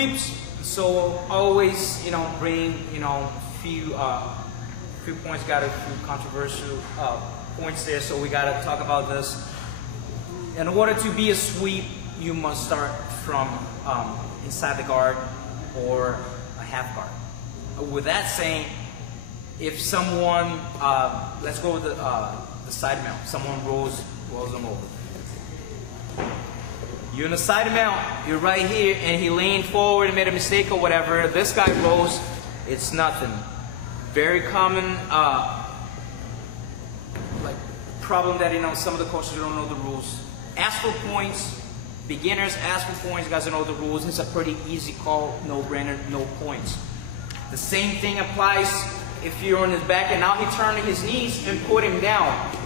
sweeps, so always, you know, bring, you know, few points. Got a few controversial points there, so we gotta talk about this. In order to be a sweep, you must start from inside the guard or a half guard. With that saying, if someone, let's go with the side mount. Someone rolls them over. You're in the side mount, you're right here, and he leaned forward and made a mistake or whatever. This guy rolls, it's nothing. Very common like problem that, you know, some of the coaches don't know the rules. Ask for points. Beginners ask for points. Guys don't know the rules. It's a pretty easy call, no brainer, no points. The same thing applies if you're on his back and now he turned his knees and put him down.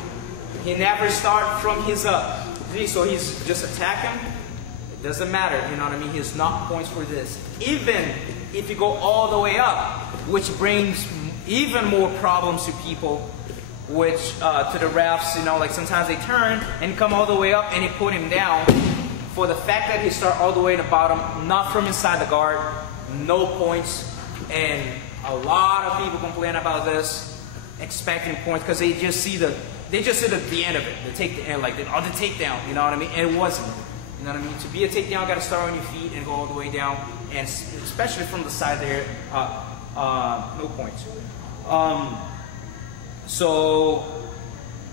He never start from his knee, so he's just attacking. It doesn't matter, you know what I mean? He's not points for this. Even if you go all the way up, which brings even more problems to people, which to the refs, you know, like sometimes they turn and come all the way up and he put him down. For the fact that he start all the way at the bottom, not from inside the guard, no points. And a lot of people complain about this, expecting points, because they just see the end of it. They take the end, like the takedown, you know what I mean? And it wasn't. You know what I mean? To be a takedown, you got to start on your feet and go all the way down, and especially from the side there, no points. So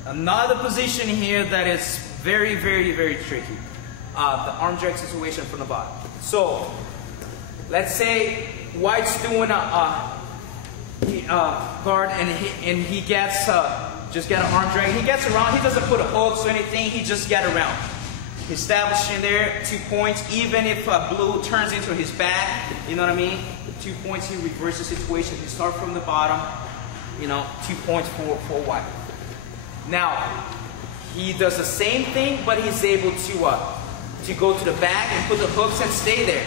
another position here that is very, very, very tricky. The arm drag situation from the bottom. So let's say White's doing a guard and he gets just get an arm drag. He gets around. He doesn't put a hooks or anything. He just get around. Establishing there 2 points. Even if blue turns into his back, you know what I mean? 2 points. He reverses the situation. He start from the bottom. You know, 2 points for White. Now he does the same thing, but he's able to go to the back and put the hooks and stay there.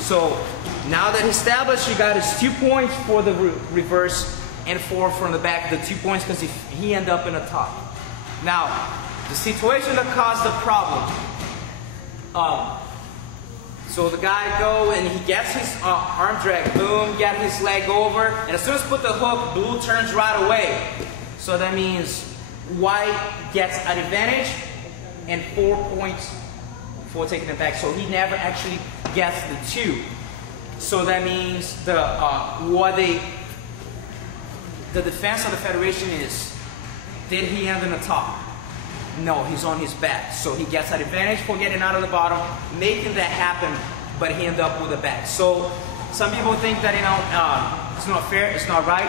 So now that he's established, you got his 2 points for the reverse and 4 from the back. The 2 points because he ended up in the top. Now, the situation that caused the problem. So the guy go and he gets his arm drag, boom, get his leg over, and as soon as put the hook, blue turns right away. So that means White gets an advantage and 4 points for taking it back. So he never actually gets the 2. So that means the defense of the federation is, did he end in the top? No, he's on his back. So he gets an advantage for getting out of the bottom, making that happen, but he ended up with the back. So some people think that, you know, it's not fair, it's not right,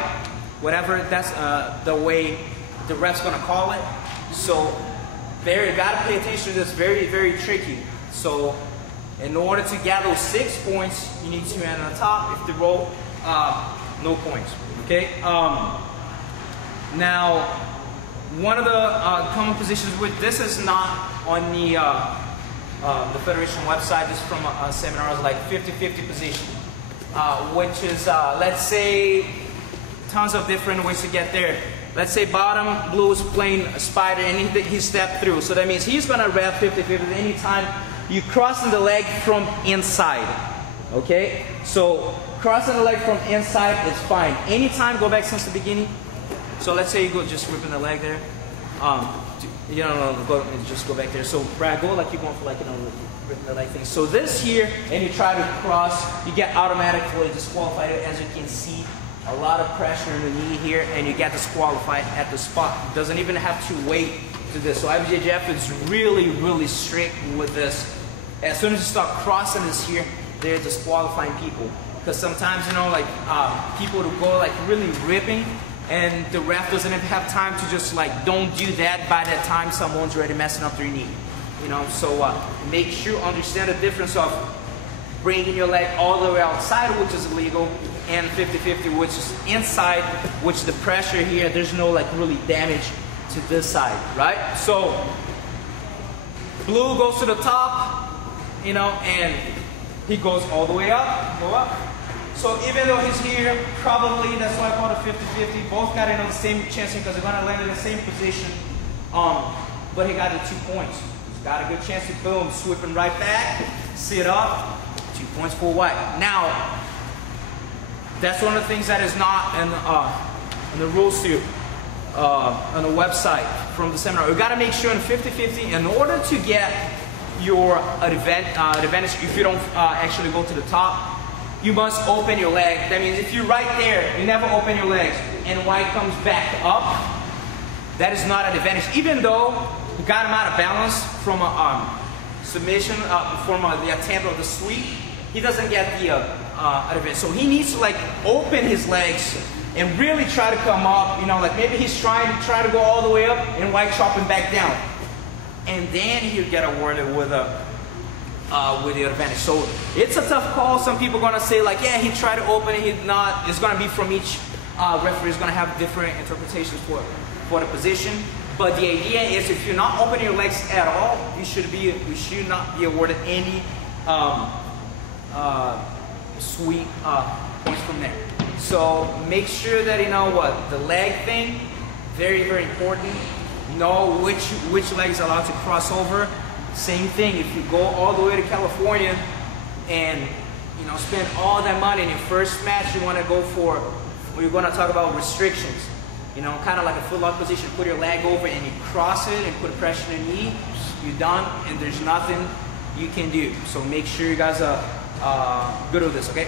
whatever. That's the way the ref's gonna call it. So you gotta pay attention to this. Very, very tricky. So in order to get those 6 points, you need to end on the top. If they roll, no points. Okay. Now, one of the common positions with this is not on the Federation website. This is from a seminar, like 50-50 position, which is, let's say, tons of different ways to get there. Let's say bottom blue is playing a spider and he stepped through. So that means he's gonna wrap 50-50 anytime you crossing the leg from inside. Okay? So crossing the leg from inside is fine. Anytime, go back since the beginning. So let's say you go just ripping the leg there. You know, just go back there. So Brad, go like you're going for like, you know, ripping the leg thing. So this here, and you try to cross, you get automatically disqualified. As you can see, a lot of pressure in the knee here, and you get disqualified at the spot. It doesn't even have to wait to this. So AZSBJJF is really, really strict with this. As soon as you start crossing this here, they're disqualifying people. Because sometimes, you know, like people to go like really ripping, and the ref doesn't even have time to just like, don't do that. By that time, someone's already messing up their knee. You know, so make sure, understand the difference of bringing your leg all the way outside, which is illegal, and 50-50, which is inside, which the pressure here, there's no like really damage to this side, right? So blue goes to the top, you know, and he goes all the way up, go up. So even though he's here, probably, that's why I call it 50-50, both got in on the same chance because they're gonna land in the same position, but he got the 2 points. He's got a good chance to boom, sweeping right back, sit up, 2 points for white. Now, that's one of the things that is not in the rules to on the website from the seminar. You got to make sure in 50-50 in order to get your advantage. If you don't actually go to the top, you must open your leg. That means if you're right there, you never open your legs, and white comes back up, that is not an advantage. Even though you got him out of balance from a submission, from the attempt of the sweep, he doesn't get the advantage. So he needs to like open his legs and really try to come up. You know, like maybe he's trying to go all the way up, and white chop him back down, and then he'll get awarded with the advantage. So it's a tough call. Some people are gonna say like, yeah, he tried to open it, he not. It's gonna be from each referee is gonna have different interpretations for the position. But the idea is, if you're not opening your legs at all, you should not be awarded any sweep points from there. So make sure that you know what the leg thing, very, very important. Know which leg is allowed to cross over. Same thing, if you go all the way to California and you know spend all that money in your first match, you want to go for, we're going to talk about restrictions. You know, kind of like a foot lock position. Put your leg over and you cross it and put pressure on your knee. You're done, and there's nothing you can do. So make sure you guys are good with this, okay?